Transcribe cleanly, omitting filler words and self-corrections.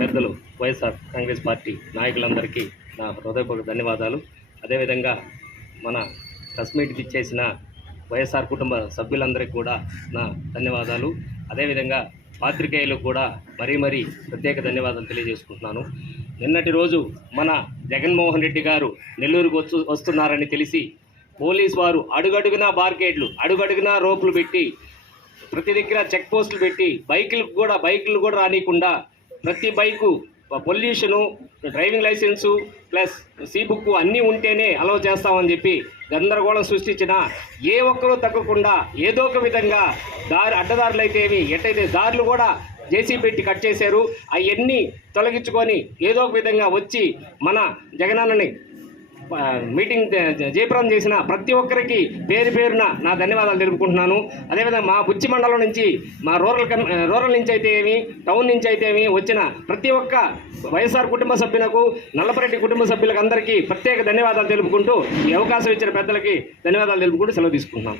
పెద్దలు వైఎస్ఆర్ కాంగ్రెస్ పార్టీ నాయకులందరికీ నా హృదయపూర్వక ధన్యవాదాలు. అదేవిధంగా మన ప్రెస్ మీట్కి ఇచ్చేసిన వైఎస్ఆర్ కుటుంబ సభ్యులందరికీ కూడా నా ధన్యవాదాలు. అదేవిధంగా పాత్రికేయులు కూడా మరీ ప్రత్యేక ధన్యవాదాలు తెలియజేసుకుంటున్నాను. నిన్నటి రోజు మన జగన్మోహన్ రెడ్డి గారు నెల్లూరుకు వస్తున్నారని తెలిసి పోలీసు వారు అడుగడుగునా బార్కేడ్లు, అడుగడుగునా రోపులు పెట్టి, ప్రతి దగ్గర చెక్ పోస్టులు పెట్టి బైకులు కూడా రానియకుండా ప్రతి bike pollution, driving licence plus C book అన్నీ ఉంటేనే అలౌ చేస్తామని చెప్పి గందరగోళం సృష్టించిన ఏ ఒక్కరూ తగ్గకుండా ఏదో ఒక విధంగా అడ్డదారులు అయితే ఎట్టయితే దారులు కూడా జేసీబీ పెట్టి కట్ చేశారు. అవన్నీ తొలగించుకొని ఏదో ఒక విధంగా వచ్చి మన జగనన్నని మీటింగ్ జయప్రదం చేసిన ప్రతి ఒక్కరికి పేరున నా ధన్యవాదాలు తెలుపుకుంటున్నాను. అదేవిధంగా మా బుచ్చి మండలం నుంచి, మా రూరల్ నుంచి అయితే టౌన్ నుంచి అయితే వచ్చిన ప్రతి ఒక్క వైఎస్ఆర్ కుటుంబ సభ్యులకు, నల్లపరెడ్డి కుటుంబ సభ్యులకు అందరికీ ప్రత్యేక ధన్యవాదాలు తెలుపుకుంటూ ఈ అవకాశం ఇచ్చిన పెద్దలకి ధన్యవాదాలు తెలుపుకుంటూ సెలవు తీసుకుంటున్నాను.